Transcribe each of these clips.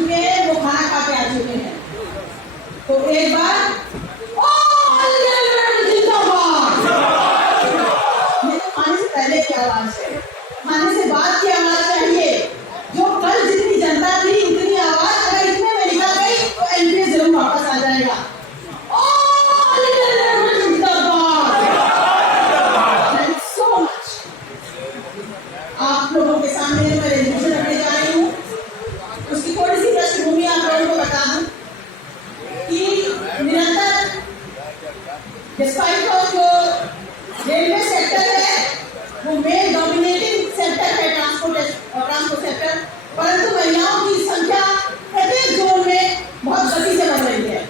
चुके हैं, वो खाना खा के आ चुके हैं। तो एक बार ऑल जिंदाबाद। मेरे खाने से पहले की आवाज है, खाने से बाद की आवाज चाहिए। जो कल जितनी जनता थी उतनी आवाज अगर इसमें में निकल गई तो एनडीए जरूर वापस आ जाएगा। ऑल जिंदाबाद। Thank you so much. आप लोगों के सामने मैं रेजोल्यूशन रखने जा रही हूँ, उसकी थोड़ी सी पृष्ठभूमि आप लोगों को बता दूं कि निरंतर डिस्पाइट ऑफ जो रेलवे सेक्टर है वो मेल डोमिनेटिंग सेक्टर है, ट्रांसपोर्ट सेक्टर, परंतु महिलाओं की संख्या प्रत्येक जोन में बहुत गति से बढ़ रही है।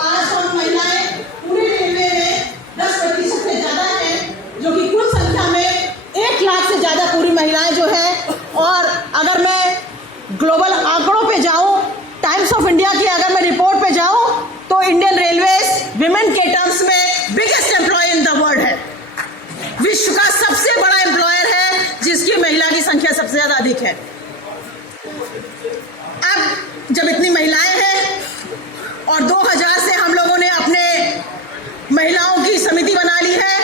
आज हम महिलाएं पूरे रेलवे में 10% से ज्यादा है, जो कि कुल संख्या में 1 लाख से ज्यादा पूरी महिलाएं जो है। और अगर मैं ग्लोबल आंकड़ों पे जाऊं, टाइम्स ऑफ इंडिया की अगर मैं रिपोर्ट पे जाऊं, तो इंडियन रेलवेज विमेन के टर्म्स में biggest employ in the world है, विश्व का सबसे बड़ा एम्प्लॉयर है, जिसकी महिला की संख्या सबसे ज्यादा अधिक है। अब जब इतनी महिलाएं हैं और 2000 से हम लोगों ने अपने महिलाओं की समिति बना ली है,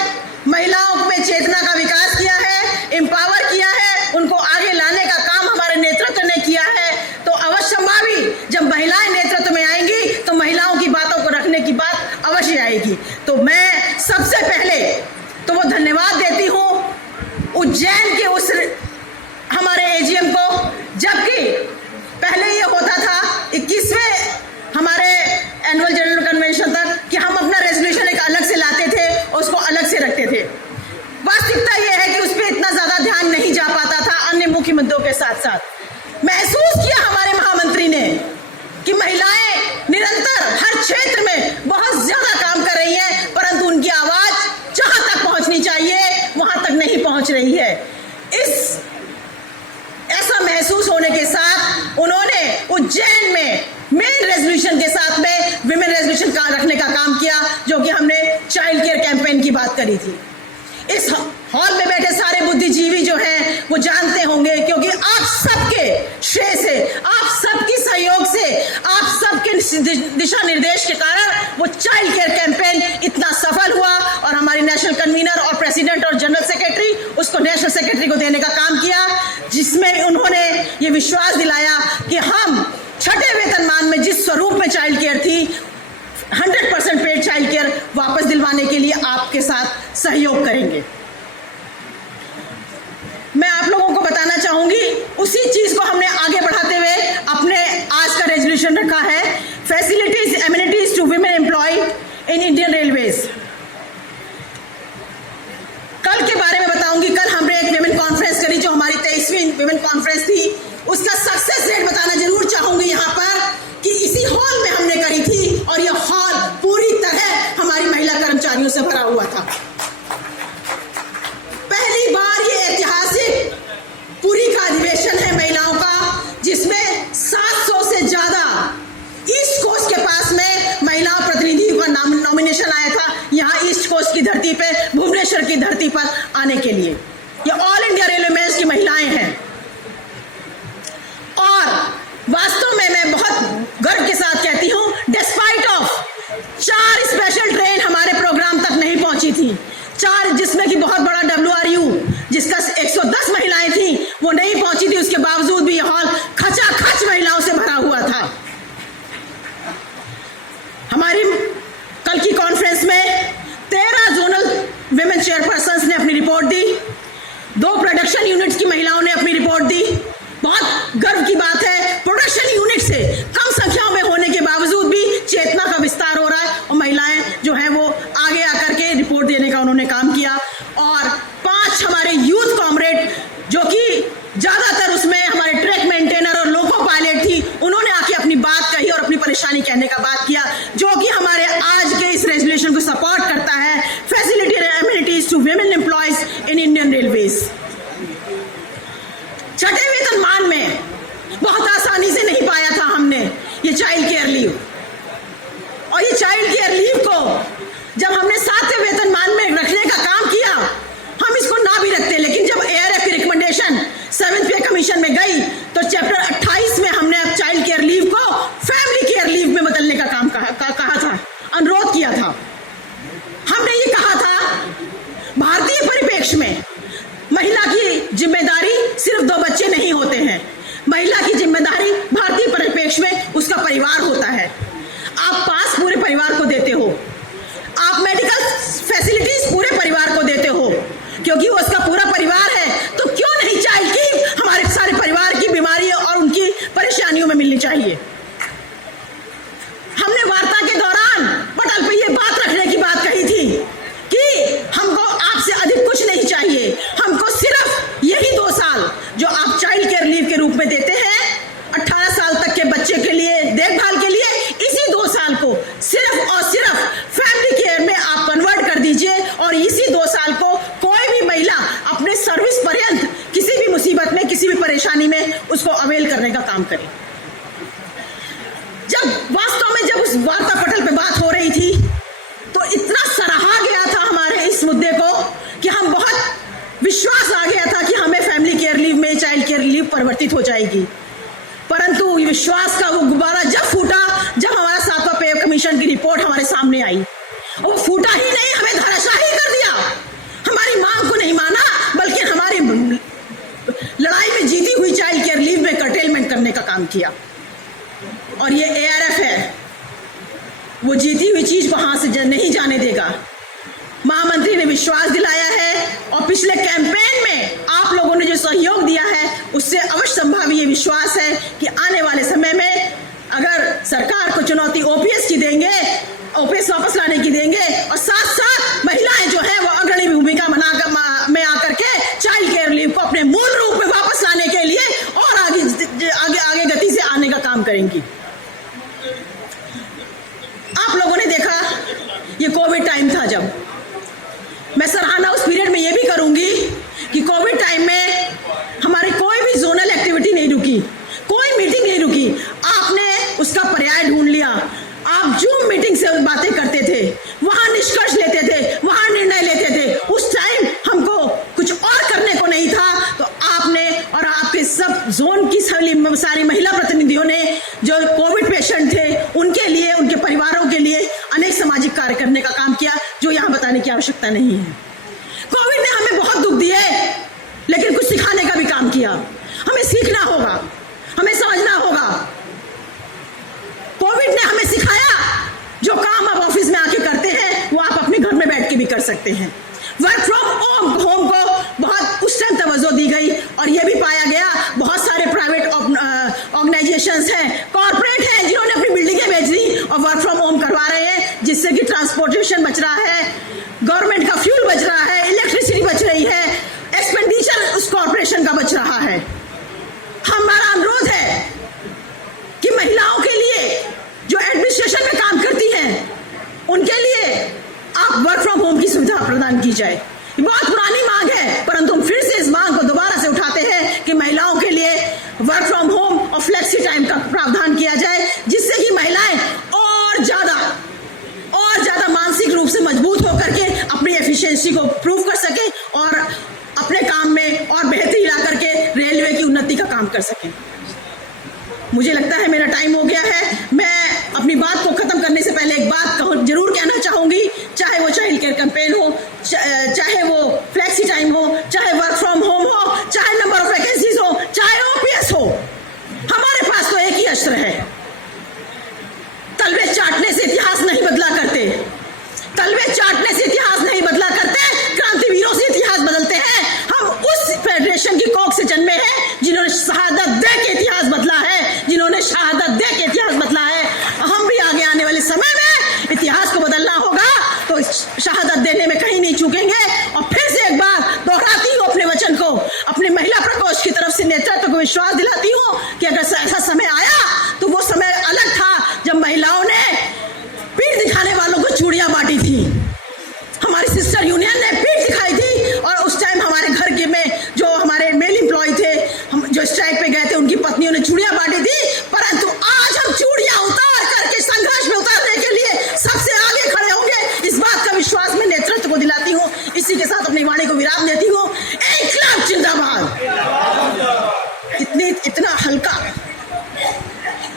महिलाओं में चेतना का विकास किया है, एम्पावर किया है, उनको आगे लाने का काम हमारे नेतृत्व ने किया है, तो अवश्यंभावी जब महिलाएं नेतृत्व में आएंगी तो महिलाओं की बातों को रखने की बात अवश्य आएगी। तो मैं सबसे पहले तो वो धन्यवाद देती हूँ उज्जैन के उस हमारे एजीएम को, जबकि पहले ये होता था 21वें हमारे एनुअल जनरल कन्वेंशन तक कि हम अपना रेजोल्यूशन एक अलग से लाते थे, उसको अलग से रखते थे। वास्तविकता यह है कि उस पर इतना ज्यादा ध्यान नहीं जा पाता था अन्य मुख्य मुद्दों के साथ साथ। महसूस किया हमारे महामंत्री ने कि महिलाएं निरंतर हर क्षेत्र में बहुत ज्यादा काम कर रही हैं, परंतु उनकी आवाज जहां तक पहुंचनी चाहिए वहां तक नहीं पहुंच रही है। ऐसा महसूस होने के साथ उन्होंने उज्जैन में मेन रेजोल्यूशन के साथ में विमेन रेजोल्यूशन का रखने का काम किया, जो कि हमने चाइल्ड केयर कैंपेन की बात करी थी। इस हॉल में बैठे सारे बुद्धिजीवी जो हैं वो जानते होंगे, क्योंकि आप सबके श्रेय से, आप सबकी सहयोग से, आप सबके दिशा निर्देश के कारण वो चाइल्ड केयर कैंपेन इतना सफल हुआ और हमारी नेशनल कन्वीनर और प्रेसिडेंट और जनरल सेक्रेटरी उसको नेशनल सेक्रेटरी को देने का काम किया, जिसमें उन्होंने ये विश्वास दिलाया कि हम छठे वेतनमान में जिस स्वरूप में चाइल्ड केयर थी 100% पेड चाइल्ड केयर वापस दिलवाने के लिए आपके साथ सहयोग करेंगे। मैं आप लोगों को बताना चाहूंगी, उसी चीज को हमने आगे बढ़ाते हुए अपने आज का रेजोल्यूशन रखा है, facilities amenities to women employ in Indian Railways. कल के बारे में बताऊंगी, कल हमने एक विमेन कॉन्फ्रेंस करी जो हमारी 23वीं विमेन कॉन्फ्रेंस थी, उसका सक्सेस रेट बताना जरूर चाहूंगी यहाँ पर कि इसी हॉल में हमने करी थी और यह हॉल पूरी तरह हमारी महिला कर्मचारियों से भरा हुआ था। पहली बार ये ऐतिहासिक पूरी का अधिवेशन है महिलाओं का, जिसमें 700 से ज्यादा ईस्ट कोस्ट के पास में महिला प्रतिनिधियों का नॉमिनेशन आया था, यहाँ ईस्ट कोस्ट की धरती पे, भुवनेश्वर की धरती पर आने के लिए। ये ऑल इंडिया रेलवे मेंस की महिलाएं हैं और वास्तव में मैं बहुत गर्व के साथ कहती हूं, डिस्पाइट ऑफ 4 स्पेशल ट्रेन हमारे प्रोग्राम तक नहीं पहुंची थी, 4 जिसमें कि बहुत बड़ा WRU जिसका 110 महिलाएं थी वो नहीं पहुंची थी, उसके बावजूद भी यह हॉल खचाखच महिलाओं से भरा हुआ था। हमारी कल की कॉन्फ्रेंस में 13 जोनल विमेन चेयरपर्सन्स ने अपनी रिपोर्ट दी, 2 प्रोडक्शन यूनिट्स की महिलाओं ने अपनी रिपोर्ट दी। बहुत गर्व की बात है, प्रोडक्शन यूनिट से कम संख्याओं में होने के बावजूद भी चेतना का विस्तार हो रहा है और महिलाएं जो हैं वो आगे आकर के रिपोर्ट देने का उन्होंने काम किया। और 5 हमारे यूथ कॉमरेड जो कि ज्यादातर उसमें हमारे ट्रैक मेंटेनर और लोको पायलट थी, उन्होंने आके अपनी बात कही और अपनी परेशानी कहने का बात किया, जो कि हमारे आज के इस रेजोल्यूशन को सपोर्ट करता है, facility amenities to women employees in Indian Railways. छठे वेतनमान में बहुत आसानी से नहीं पाया था हमने ये चाइल्ड केयर लीव, और ये चाइल्ड केयर लीव को जब हमने 7वें वेतनमान में रखने का काम किया, हम इसको ना भी रखते, लेकिन जब ARF की रिकमेंडेशन 7th पे कमीशन में गई तो चैप्टर 28 में हमने अब सापेक्ष में उसका परिवार होता है। आप पास पूरे परिवार को देते हो, आप मेडिकल फैसिलिटीज पूरे परिवार को देते हो, क्योंकि वो उसका पूरा परिवार है। तो क्यों नहीं चाइल्ड की हमारे सारे परिवार की बीमारी और उनकी परेशानियों में मिलनी चाहिए। हमने वार्ता के दौरान पटल पे ये बात रखने की बात कही थी कि हमको आपसे अधिक कुछ नहीं चाहिए, हमको सिर्फ यही 2 साल जो आप चाइल्ड केयर लीव के रूप में देते हैं 18 साल तक के बच्चे के लिए देखभाल के लिए, इसी 2 साल को सिर्फ और सिर्फ फैमिली केयर में आप कन्वर्ट कर दीजिए और इसी 2 साल को कोई भी महिला अपने सर्विस पर्यंत किसी भी मुसीबत में, किसी भी परेशानी में उसको अवेल करने का काम करे। जब वास्तव में जब उस वार्ता पटल पे बात हो रही थी तो इतना सराहा गया था हमारे इस मुद्दे को कि हम बहुत विश्वास आ गया था कि हमें फैमिली केयर लीव में चाइल्ड केयर लीव परिवर्तित हो जाएगी। परंतु विश्वास का वो गुब्बारा जब फूटा, जब हमारा 7वां पे कमीशन की रिपोर्ट हमारे सामने आई, और वो फूटा ही नहीं, हमें धराशायी कर दिया। हमारी मांग को नहीं माना, बल्कि हमारी लड़ाई में जीती हुई चाइल्ड केयर लीव में कर्टेलमेंट करने का काम किया। और ये ARF है, वो जीती हुई चीज को हाथ से नहीं जाने देगा। महामंत्री ने विश्वास दिलाया है और पिछले कैंपेन में आप लोगों ने जो सहयोग दिया है उससे अवश्य संभावी ये विश्वास है कि आने वाले समय में अगर सरकार को चुनौती OPS की देंगे, OPS वापस लाने की देंगे और साथ साथ महिलाएं जो है वो अग्रणी भूमिका में आकर के चाइल्ड केयर लीव को अपने मूल रूप में वापस लाने के लिए और आगे गति से आने का काम करेंगी। आप लोगों ने देखा ये कोविड टाइम था, जब मैं सराहना उस पीरियड में ये भी करूंगी कि कोविड टाइम में हमारी कोई भी जोनल एक्टिविटी नहीं रुकी, कोई मीटिंग नहीं रुकी। आपने उसका पर्याय ढूंढ लिया। आप जूम मीटिंग से बातें करते थे, वहां निष्कर्ष लेते थे, वहां निर्णय लेते थे। उस टाइम हमको कुछ और करने को नहीं था, तो आपने और आपके सब जोन की सारी महिला प्रतिनिधियों ने जो कोविड पेशेंट थे उनके लिए, उनके परिवारों के लिए अनेक सामाजिक कार्य करने का काम किया, जो यहां बताने की आवश्यकता नहीं है। कोविड ने हमें बहुत दुख दिए, लेकिन कुछ सिखाने का भी काम किया। हमें सीखना होगा, हमें समझना होगा। कोविड ने हमें सिखाया जो काम आप ऑफिस में आके करते हैं वो आप अपने घर में बैठ के भी कर सकते हैं। वर्क फ्रॉम होम को बहुत उस टाइम तवज्जो दी गई और यह भी पाया गया बहुत सारे प्राइवेट ऑर्गेनाइजेशंस हैं, कॉर्पोरेट हैं, जिन्होंने अपनी बिल्डिंगें बेच दी और वर्क फ्रॉम होम करवा रहे हैं, जिससे कि ट्रांसपोर्टेशन बच रहा है, गवर्नमेंट का फ्यूल बच रहा है, इलेक्ट्रिसिटी बच रही है, एक्सपेंडिचर उस कॉर्पोरेशन का बच रहा है। हमारा अनुरोध है कि महिलाओं के लिए जो एडमिनिस्ट्रेशन में काम करती हैं उनके लिए आप वर्क फ्रॉम होम की सुविधा प्रदान की जाए। ये बहुत पुरानी मांग है, परंतु हम फिर से इस मांग को दोबारा से उठाते हैं कि महिलाओं के लिए वर्क फ्रॉम होम और फ्लेक्सी टाइम का प्रावधान किया जाए, जिससे कि महिलाएं और ज्यादा मानसिक रूप से मजबूत होकर के अपनी एफिशिएंसी को प्रूव कर सके और अपने काम में और बेहतरी ला करके रेलवे की उन्नति का काम कर सकें। मुझे लगता है मेरा टाइम हो गया है। मैं अपनी बात को खत्म करने से पहले एक बात जरूर कहना चाहूंगी, चाहे वो चाइल्ड केयर कैंपेन हो, चाहे वो फ्लेक्सी टाइम हो, चाहे वर्क फ्रॉम होम हो, चाहे नंबर ऑफ वैकेंसीज हो, चाहे OPS हो, हमारे पास तो एक ही अस्त्र है। तलवे चाटने से इतिहास नहीं बदला करते, तलवे चाटने से इतिहास नहीं बदला करते, क्रांतिवीरों से इतिहास बदलते हैं। हम उस फेडरेशन की कोख से जन्मे हैं जिन्होंने शहादत दे के इतिहास बदला है, जिन्होंने शहादत दे के इतिहास बदला है। हम भी आगे आने वाले समय में इतिहास को बदलना होगा तो शहादत देने में कहीं नहीं चूकेंगे। और फिर से एक बार दोहराती हूँ अपने वचन को, अपने महिला प्रकोष्ठ की तरफ से नेतृत्व को विश्वास दिलाती हूँ कि अगर ऐसा समय आया तो वो समय अलग था जब महिलाओं ने पीठ दिखाने वालों को चूड़ियां बांटी थी। हमारी सिस्टर यूनियन ने पीठ दिखाई थी और उस टाइम हमारे घर के में जो हमारे मेल एम्प्लॉय थे, हम जो स्ट्राइक पे गए थे, उनकी पत्नियों ने चूड़ियां बांटी थी। परंतु आज हम चूड़ियां उतार करके संघर्ष में उतारने के लिए सबसे आगे खड़े होंगे, इस बात का विश्वास मैं नेतृत्व को दिलाती हूँ। इसी के साथ अपनी वाणी को विराम देती हूँ। इंकलाब जिंदाबाद। इतना हल्का,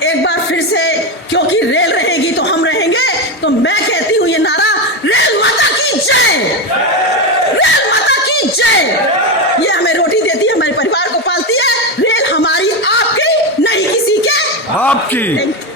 एक बार फिर से, क्योंकि रेल रहेगी तो हम रहेंगे, तो मैं कहती हूँ ये नारा, रेल माता की जय, रेल माता की जय। ये हमें रोटी देती है, हमारे परिवार को पालती है। रेल हमारी आपकी नहीं, किसी के आपकी। की